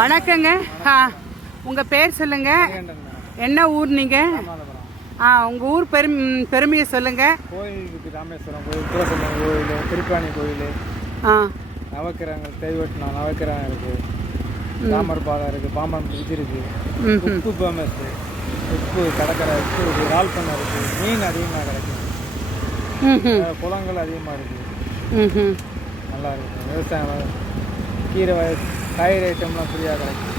வணக்கங்க. உங்கள் பேர் சொல்லுங்கள். என்ன ஊர் நீங்கள்? உங்கள் ஊர் பெருமையை சொல்லுங்கள். கோயில் இருக்குது, ராமேஸ்வரம் கோயில், திருப்பதி கோயில், திருப்பாணி கோயில், நவக்கிரகங்கள், கைவெட்டினா நவக்கிரகம் இருக்குது, ராமர் பாலம் இருக்குது, பாம்பன் பிரிட்ஜ் இருக்குது, உப்பு ஃபேமஸ், உப்பு கடற்கரை, உப்பு இருக்குது, இறால் பண்ணை இருக்குது, மீன் அதிகமாக கிடைக்கும், குளங்கள் அதிகமாக இருக்குது, நல்லா இருக்குது. விவசாயம், கீரை காய்கறி ஐட்டம்லாம் ஃப்ரீயாக கிடைக்கும்,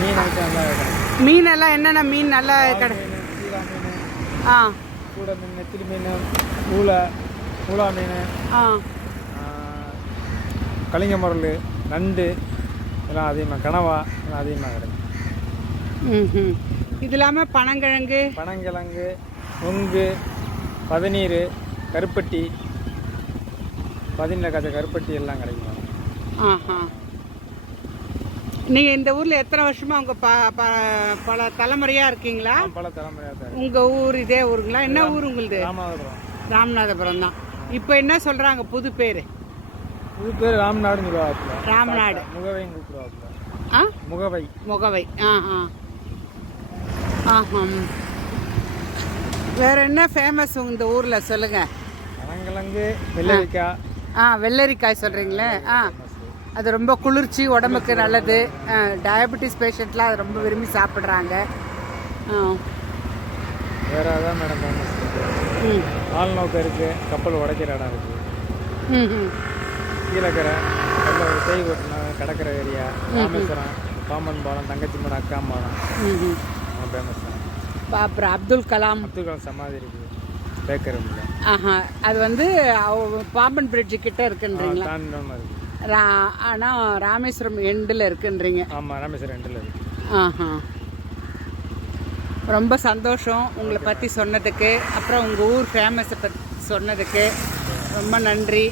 மீன் ஐட்டம் நல்லா கிடைக்கும். மீனெல்லாம் என்னென்ன மீன் நல்லா கிடைக்கும்? சீரா மீன், கூடை மீன், நெத்திலி மீன், ஊலா மீன், கலிங்க முரல், நண்டு இதெல்லாம் அதிகமாக, கனவா இதெல்லாம் அதிகமாக கிடைக்கும். இது இல்லாமல் பனங்கிழங்கு, நொங்கு, பதநீர், கருப்பட்டி, பதினில் காய்ச்ச கருப்பட்டி எல்லாம் கிடைக்கும். நீங்கள் இந்த ஊரில் எத்தனை வருஷமாக உங்கள் பல தலைமுறையாக இருக்கீங்களா? பல தலைமுறையாக தான். உங்கள் ஊர் இதே ஊருங்களா? என்ன ஊர் உங்களுது? ராமநாதபுரம். ராமநாதபுரம் தான். இப்போ என்ன சொல்கிறாங்க புது பேர்? ராம்நாடுன்னு சொல்லுவாங்க. ராம்நாடு முகவைன்னு கூப்பிடுவாங்க. முகவை. வேற என்ன ஃபேமஸ் இந்த ஊரில் சொல்லுங்கள். பனங்கிழங்கு, வெள்ளரிக்காய். வெள்ளரிக்காய் சொல்கிறீங்களே? அது ரொம்ப குளிர்ச்சி, உடம்புக்கு நல்லது. டயபெட்டிஸ் பேஷண்ட்லாம் அது ரொம்ப விரும்பி சாப்பிட்றாங்க. வேறு அதான் மேடம் ஃபேமஸ். ஆள் நோக்கம் இருக்குது, கப்பல் உடைக்கிற இடம் இருக்குது, கீழக்கரை, தேய் கொட்டினா கடற்கரை ஏரியா, ராமேஸ்வரம், பாம்பன் பாலம், தங்கச்சி மடம், அக்காம் பாலம் ஃபேமஸ் தான். அப்புறம் அப்துல் கலாம் சமாதி இருக்குது, பேக்கரில். அது வந்து பாம்பன் பிரிட்ஜு கிட்ட இருக்குன்றீங்களா? இருக்குது. ஆனால் ராமேஸ்வரம் எண்டில் இருக்குன்றீங்க. ஆமாம், ராமேஸ்வரம் எண்டில் இருக்குது. ரொம்ப சந்தோஷம் உங்களை பற்றி சொன்னதுக்கு. அப்புறம் உங்கள் ஊர் ஃபேமஸை பற்றி சொன்னதுக்கு ரொம்ப நன்றி.